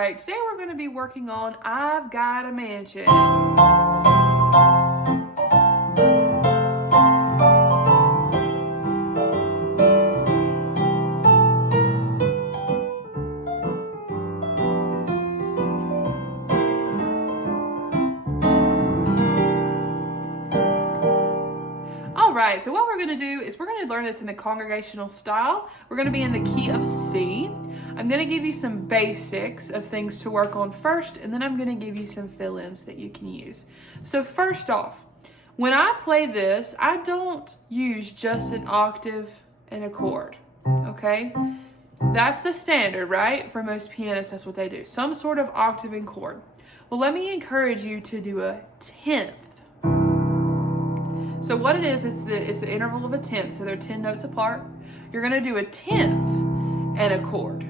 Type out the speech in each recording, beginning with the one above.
right, today we're going to be working on I've Got a Mansion. Alright, so what we're going to do is we're going to learn this in the congregational style. We're going to be in the key of C. I'm going to give you some basics of things to work on first, and then I'm going to give you some fill-ins that you can use. So first off, when I play this, I don't use just an octave and a chord, okay? That's the standard, right? For most pianists, that's what they do. Some sort of octave and chord. Well, let me encourage you to do a tenth. So what it is, it's the interval of a tenth, so they're 10 notes apart. You're going to do a tenth and a chord.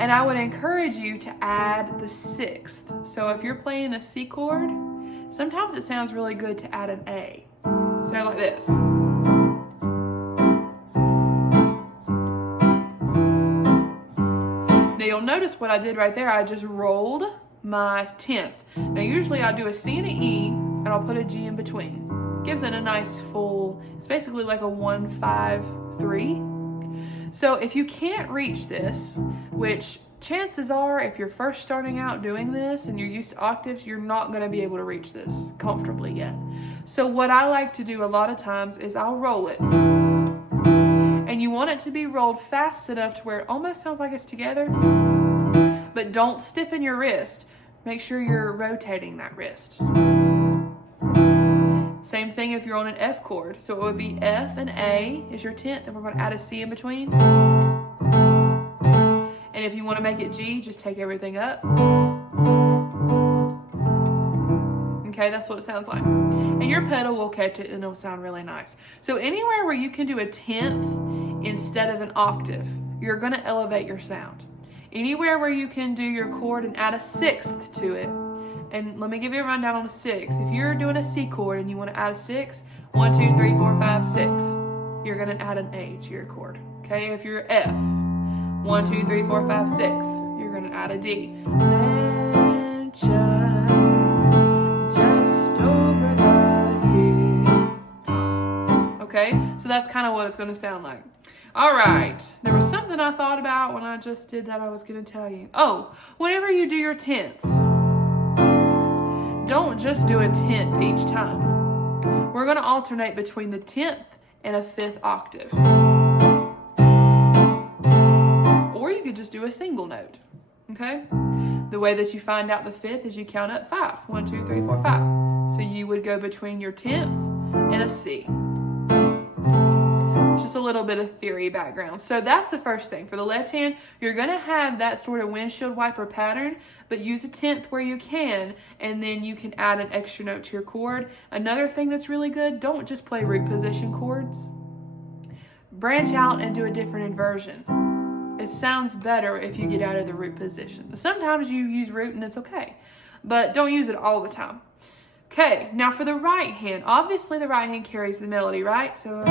And I would encourage you to add the sixth. So if you're playing a C chord, sometimes it sounds really good to add an A. So like this. Now you'll notice what I did right there. I just rolled my tenth. Now usually I'll do a C and an E, and I'll put a G in between. Gives it a nice full, it's basically like a 1, 5, 3. So if you can't reach this, which chances are if you're first starting out doing this and you're used to octaves, you're not going to be able to reach this comfortably yet. So what I like to do a lot of times is I'll roll it. And you want it to be rolled fast enough to where it almost sounds like it's together, but don't stiffen your wrist. Make sure you're rotating that wrist. Same thing if you're on an F chord. So it would be F and A is your tenth, and we're going to add a C in between. And if you want to make it G, just take everything up. Okay, that's what it sounds like. And your pedal will catch it and it'll sound really nice. So anywhere where you can do a tenth instead of an octave, you're going to elevate your sound. Anywhere where you can do your chord and add a sixth to it. And let me give you a rundown on a six. If you're doing a C chord and you want to add a 6, 1, 2, 3, 4, 5, 6, you're going to add an A to your chord. Okay, if you're F, 1, 2, 3, 4, 5, 6, you're going to add a D. Mansion just over the hill. Okay, so that's kind of what it's going to sound like. All right, there was something I thought about when I just did that I was going to tell you. Oh, whenever you do your tenths, don't just do a tenth each time. We're going to alternate between the 10th and a 5th octave. Or you could just do a single note, okay? The way that you find out the 5th is you count up 5. 1, 2, 3, 4, 5. So you would go between your 10th and a C. Just a little bit of theory background. So that's the first thing. For the left hand, you're going to have that sort of windshield wiper pattern, but use a tenth where you can, and then you can add an extra note to your chord. Another thing that's really good, don't just play root position chords. Branch out and do a different inversion. It sounds better if you get out of the root position. Sometimes you use root and it's okay, but don't use it all the time. Okay, now for the right hand, obviously the right hand carries the melody, right? So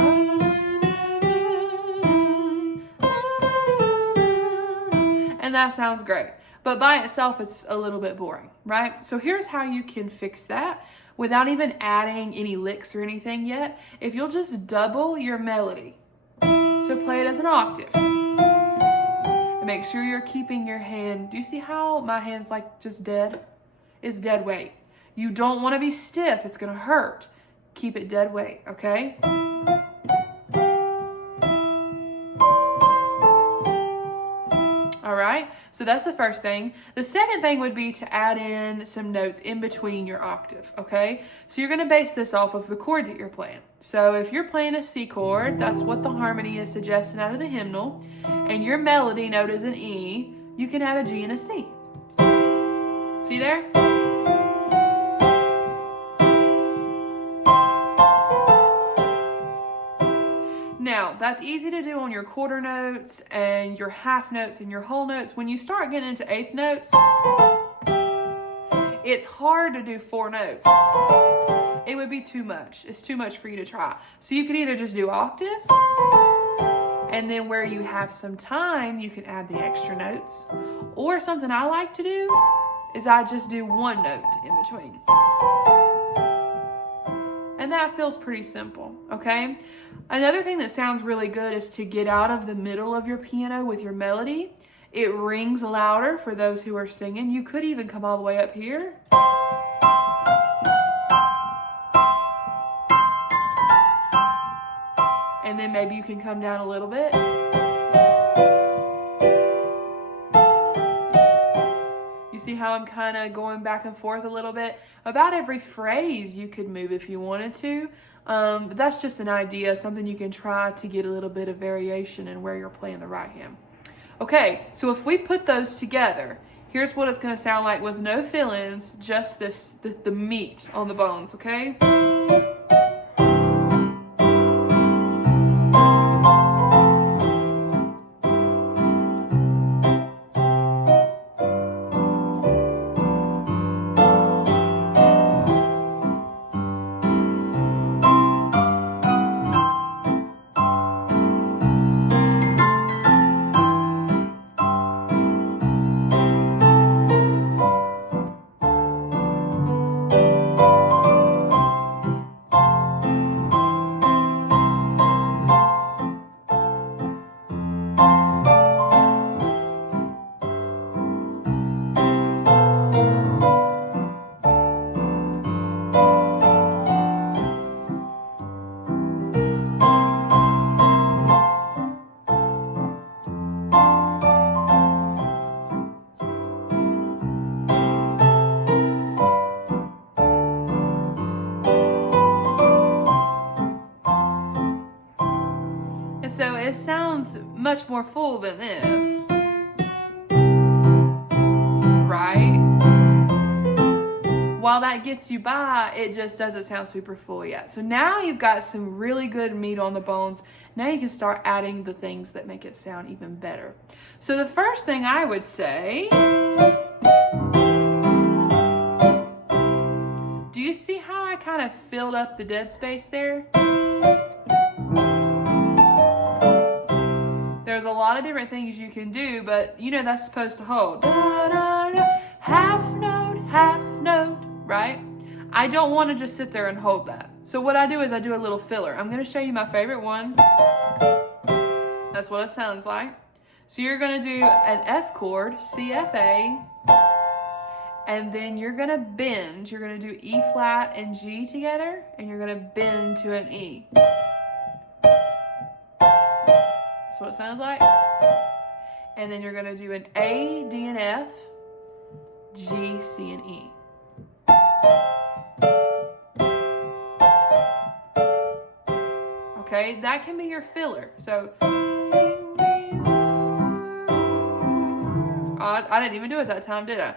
and that sounds great. But by itself, it's a little bit boring, right? So here's how you can fix that without even adding any licks or anything yet. If you'll just double your melody. So play it as an octave. And make sure you're keeping your hand. Do you see how my hand's like just dead? It's dead weight. You don't want to be stiff. It's going to hurt. Keep it dead weight, okay? All right, so that's the first thing. The second thing would be to add in some notes in between your octave, okay? So you're going to base this off of the chord that you're playing. So if you're playing a C chord, that's what the harmony is suggesting out of the hymnal, and your melody note is an E, you can add a G and a C. See there? Now, that's easy to do on your quarter notes and your half notes and your whole notes. When you start getting into eighth notes, it's hard to do 4 notes. It would be too much. It's too much for you to try. So you could either just do octaves And then where you have some time, you can add the extra notes. Or something I like to do is I just do one note in between. And that feels pretty simple, okay? Another thing that sounds really good is to get out of the middle of your piano with your melody. It rings louder for those who are singing. You could even come all the way up here. And then maybe you can come down a little bit. You see how I'm kind of going back and forth a little bit? About every phrase you could move if you wanted to. But that's just an idea, something you can try to get a little bit of variation in where you're playing the right hand. Okay, so if we put those together, here's what it's going to sound like with no fill-ins, just the meat on the bones, okay? So it sounds much more full than this, right? While that gets you by, it just doesn't sound super full yet. So now you've got some really good meat on the bones. Now you can start adding the things that make it sound even better. So the first thing I would say, do you see how I kind of filled up the dead space there? There's a lot of different things you can do, but you know that's supposed to hold. Da, da, da, half note, right? I don't want to just sit there and hold that. So what I do is I do a little filler. I'm going to show you my favorite one. That's what it sounds like. So you're going to do an F chord, C, F, A, and then you're going to bend. You're going to do E flat and G together, and you're going to bend to an E. That's what it sounds like. And then you're going to do an A, D, and F, G, C, and E. Okay, that can be your filler. So, I didn't even do it that time, did I?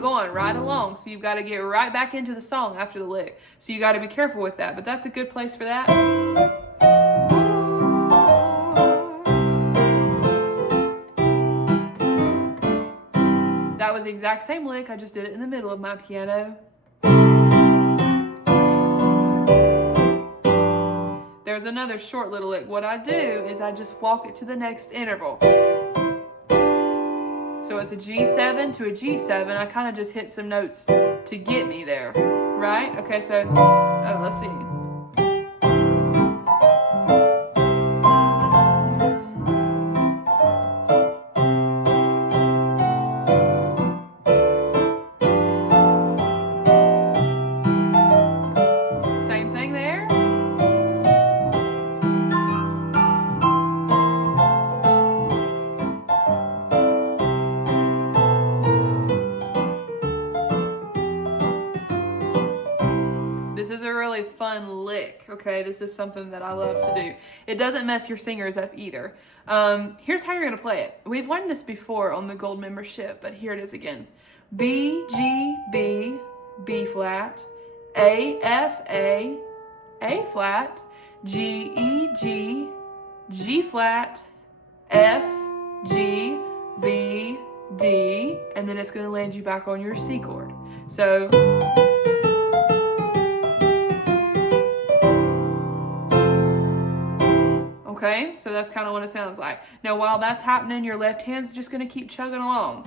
Going right along, so you've got to get right back into the song after the lick, so you got to be careful with that, but that's a good place for that. That was the exact same lick, I just did it in the middle of my piano. There's another short little lick. What I do is I just walk it to the next interval. So it's a G7 to a G7. I kind of just hit some notes to get me there, right? Okay, so let's see. Same thing there. This is a really fun lick, okay? This is something that I love to do. It doesn't mess your singers up either. Here's how you're going to play it. We've learned this before on the Gold membership, but here it is again. B, G, B, B flat, A, F, A flat, G, E, G, G flat, F, G, B, D, and then it's going to land you back on your C chord. So Okay, so that's kind of what it sounds like. Now, while that's happening, your left hand's just going to keep chugging along.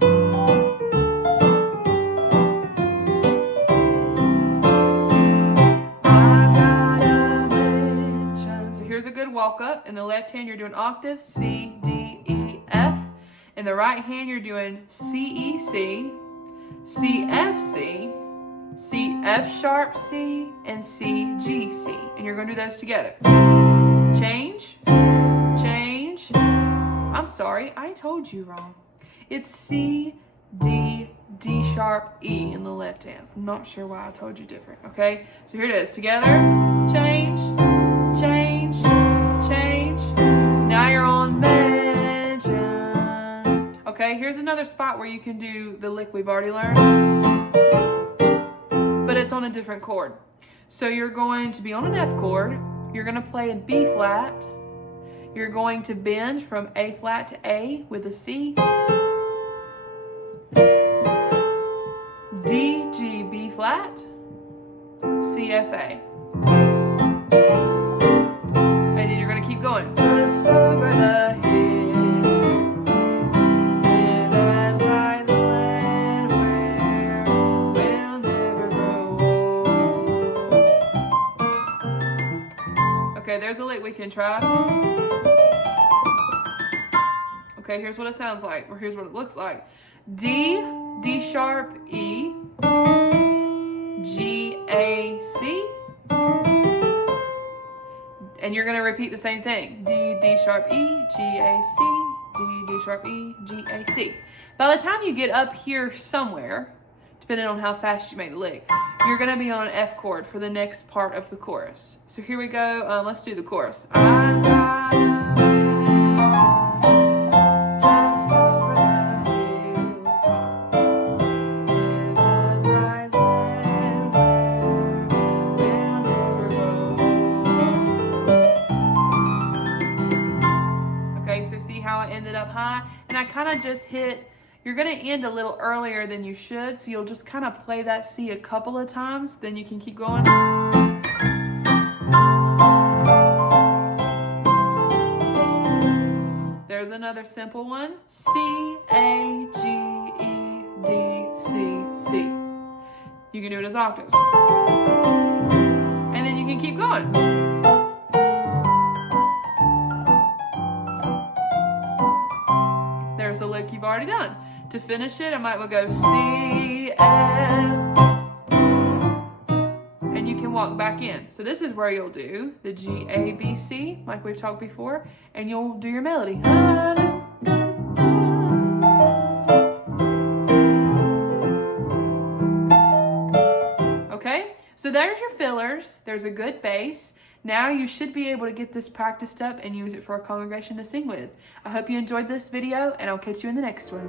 So here's a good walk up. In the left hand, you're doing octave, C, D, E, F. In the right hand, you're doing C, E, C, C, F, C, C, F sharp, C, and C, G, C. And you're going to do those together. Change, change. I'm sorry, I told you wrong. It's C, D, D sharp, E in the left hand. I'm not sure why I told you different, okay? So here it is. Together, change, change, change. Now you're on mention. Okay, here's another spot where you can do the lick we've already learned, but it's on a different chord. So you're going to be on an F chord. You're going to play a B flat. You're going to bend from A flat to A with a C. D, G, B flat, C, F, A. And then you're going to keep going. Just over the hill, live and right land where we'll never grow old. Okay, there's a lick we can try. Okay, here's what it sounds like, or here's what it looks like. D, D sharp, E, G, A, C. And you're going to repeat the same thing. D, D sharp, E, G, A, C, D, D sharp, E, G, A, C. By the time you get up here somewhere, depending on how fast you make the lick, you're going to be on an F chord for the next part of the chorus. So here we go. Let's do the chorus. So see how I ended up high? And I kind of just hit, you're going to end a little earlier than you should, so you'll just kind of play that C a couple of times, then you can keep going. There's another simple one. C, A, G, E, D, C, C. You can do it as octaves. And then you can keep going. There's a lick you've already done. To finish it, I might well go C, F, and you can walk back in. So this is where you'll do the G, A, B, C, like we've talked before, and you'll do your melody. Okay, so there's your fillers. There's a good bass. Now you should be able to get this practiced up and use it for a congregation to sing with. I hope you enjoyed this video, and I'll catch you in the next one.